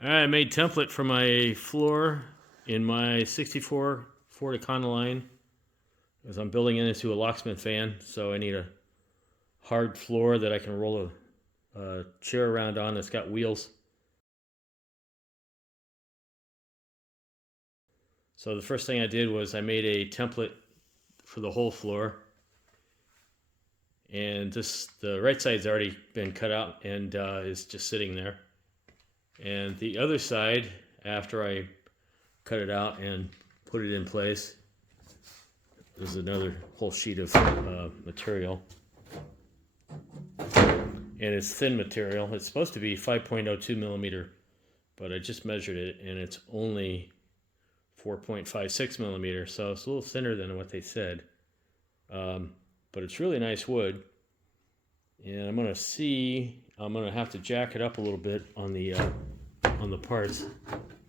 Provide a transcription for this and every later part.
I made template for my floor in my 64 Ford Econoline, as I'm building it into a Locksmith van, so I need a hard floor that I can roll a chair around on that's got wheels. So the first thing I did was I made a template for the whole floor, and the right side's already been cut out and is just sitting there. And the other side, after I cut it out and put it in place, there's another whole sheet of material, and it's thin material. It's supposed to be 5.02 millimeter, but I just measured it and it's only 4.56 millimeter, so it's a little thinner than what they said, but it's really nice wood. And I'm gonna have to jack it up a little bit on the parts,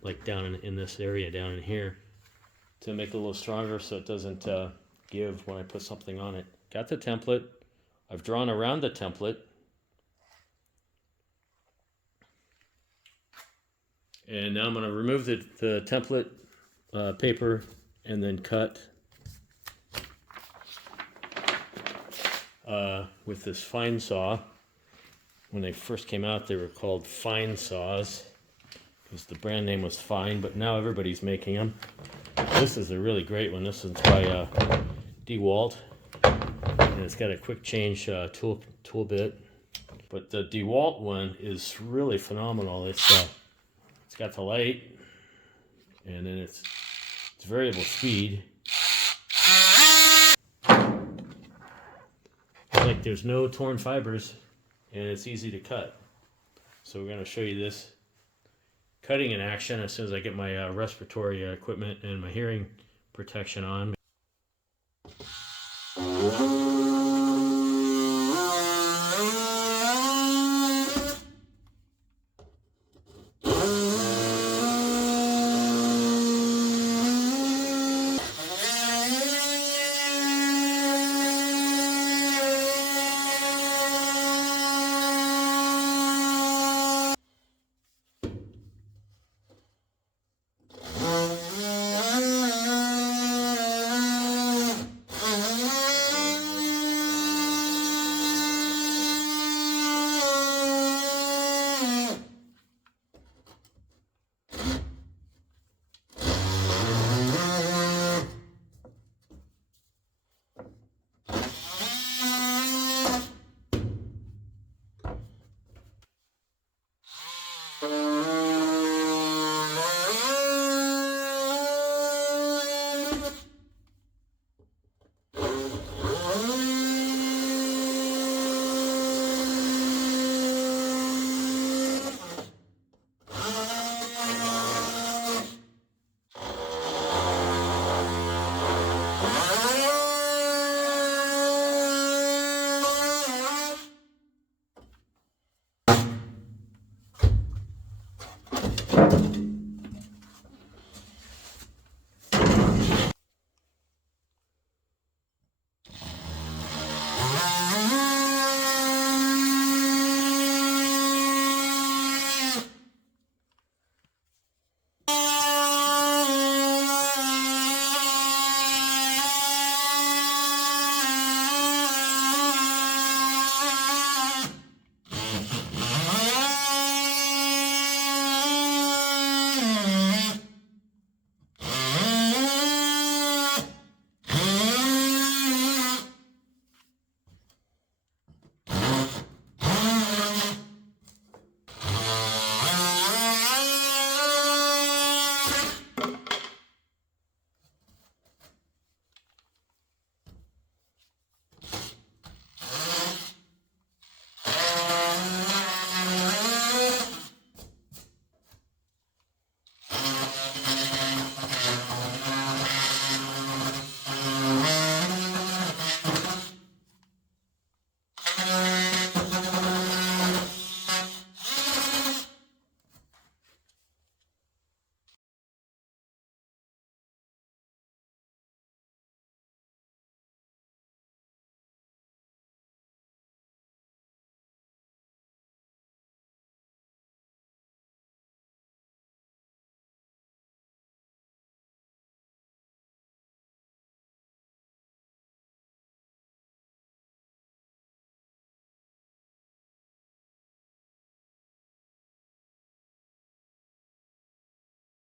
like down in this area down in here, to make it a little stronger so it doesn't give when I put something on it. Got the template. I've drawn around the template, and now I'm going to remove the template paper and then cut with this fine saw. When they first came out, they were called fine saws because the brand name was Fine, but now everybody's making them. This is a really great one. This one's by DeWalt, and it's got a quick change tool bit. But the DeWalt one is really phenomenal. It's got the light, and then it's variable speed. Like there's no torn fibers, and it's easy to cut. So we're going to show you this cutting in action as soon as I get my respiratory equipment and my hearing protection on.